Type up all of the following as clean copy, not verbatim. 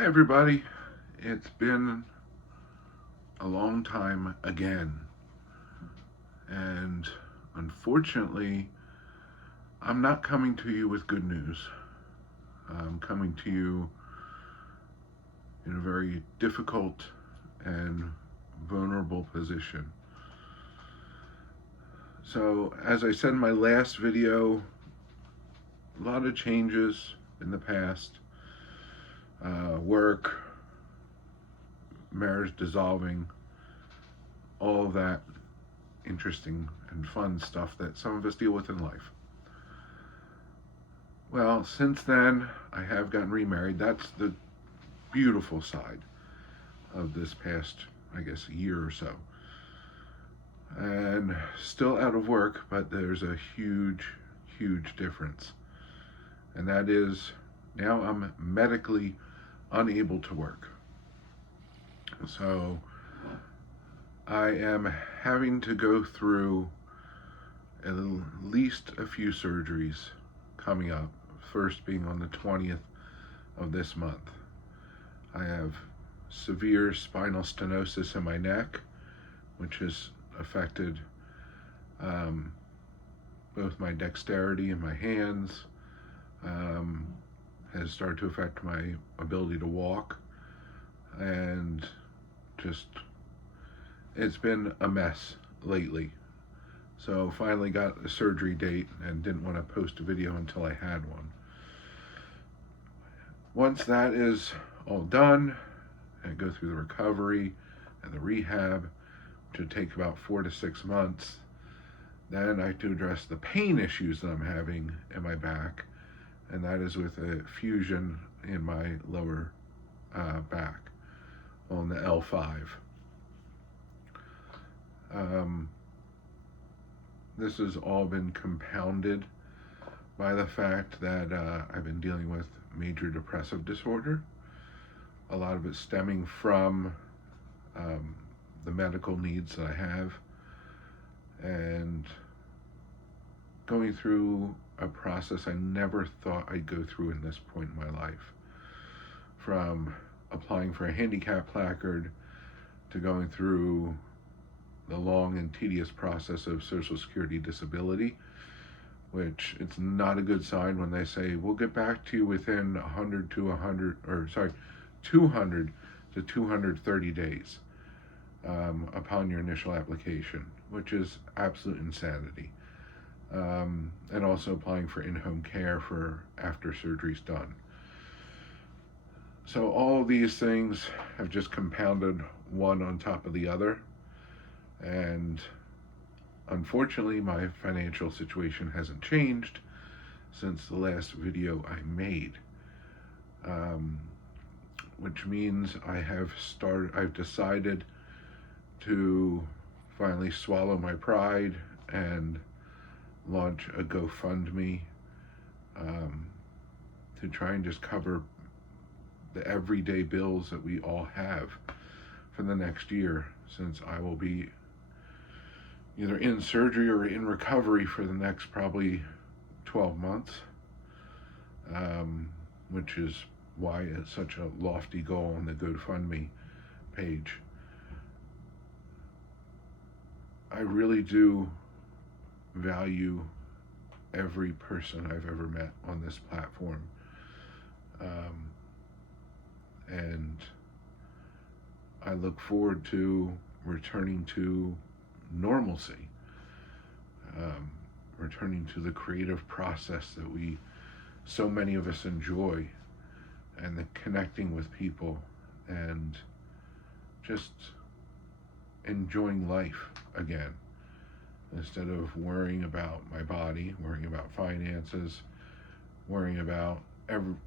Hi, everybody. It's been a long time again, and unfortunately, I'm not coming to you with good news. I'm coming to you in a very difficult and vulnerable position. So, as I said in my last video, a lot of changes in the past, work, marriage dissolving, all of that interesting and fun stuff that some of us deal with in life. Well, since then, I have gotten remarried. That's the beautiful side of this past, I guess, year or so. And still out of work, but there's a huge, huge difference. And that is now I'm medically unable to work. So I am having to go through at least a few surgeries coming up, first being on the 20th of this month. I have severe spinal stenosis in my neck, which has affected both my dexterity in my hands, has started to affect my ability to walk, and just it's been a mess lately. So finally got a surgery date and didn't want to post a video until I had one. Once that is all done and go through the recovery and the rehab, which would take about 4 to 6 months, then I have to address the pain issues that I'm having in my back, and that is with a fusion in my lower back on the L5. This has all been compounded by the fact that I've been dealing with major depressive disorder. A lot of it stemming from the medical needs that I have, and going through a process I never thought I'd go through in this point in my life. From applying for a handicap placard to going through the long and tedious process of Social Security disability, which it's not a good sign when they say we'll get back to you within 200 to 230 days upon your initial application, which is absolute insanity. And also applying for in-home care for after surgery's done. So all these things have just compounded one on top of the other, and unfortunately my financial situation hasn't changed since the last video I made, which means I've decided to finally swallow my pride and launch a GoFundMe to try and just cover the everyday bills that we all have for the next year, since I will be either in surgery or in recovery for the next probably 12 months, which is why it's such a lofty goal on the GoFundMe page. I really do value every person I've ever met on this platform, and I look forward to returning to normalcy, returning to the creative process that so many of us enjoy, and the connecting with people and just enjoying life again, instead of worrying about my body, worrying about finances, worrying about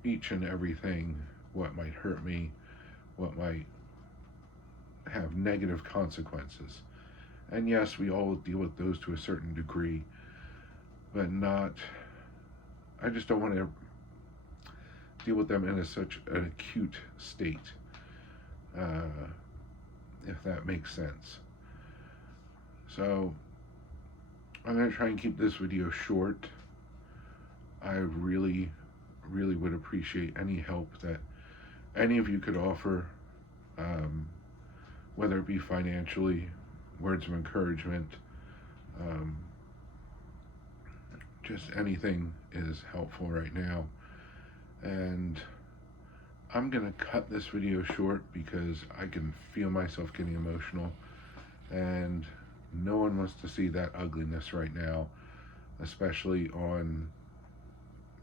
each and everything, what might hurt me, what might have negative consequences. And yes, we all deal with those to a certain degree, but I just don't want to deal with them in such an acute state, if that makes sense. So I'm going to try and keep this video short. I really, really would appreciate any help that any of you could offer, whether it be financially, words of encouragement, um, just anything is helpful right now. And I'm going to cut this video short because I can feel myself getting emotional, and no one wants to see that ugliness right now, especially on,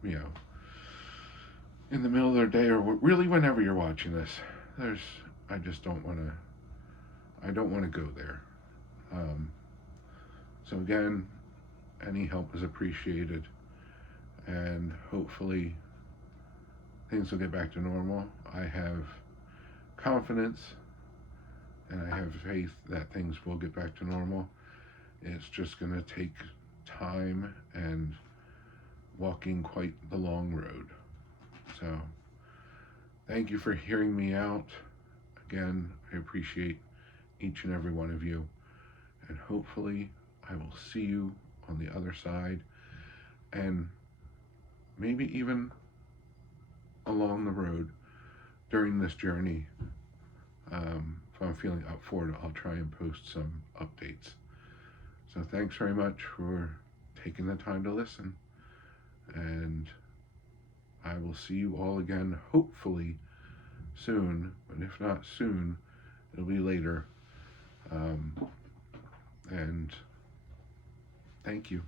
in the middle of their day, or really whenever you're watching this. I just don't want to go there. So again, any help is appreciated, and hopefully things will get back to normal. I have confidence and I have faith that things will get back to normal. It's just going to take time and walking quite the long road. So thank you for hearing me out. Again, I appreciate each and every one of you, and hopefully I will see you on the other side, and maybe even along the road during this journey. If I'm feeling up for it, I'll try and post some updates. So thanks very much for taking the time to listen, and I will see you all again, hopefully soon, but if not soon, it'll be later. And thank you.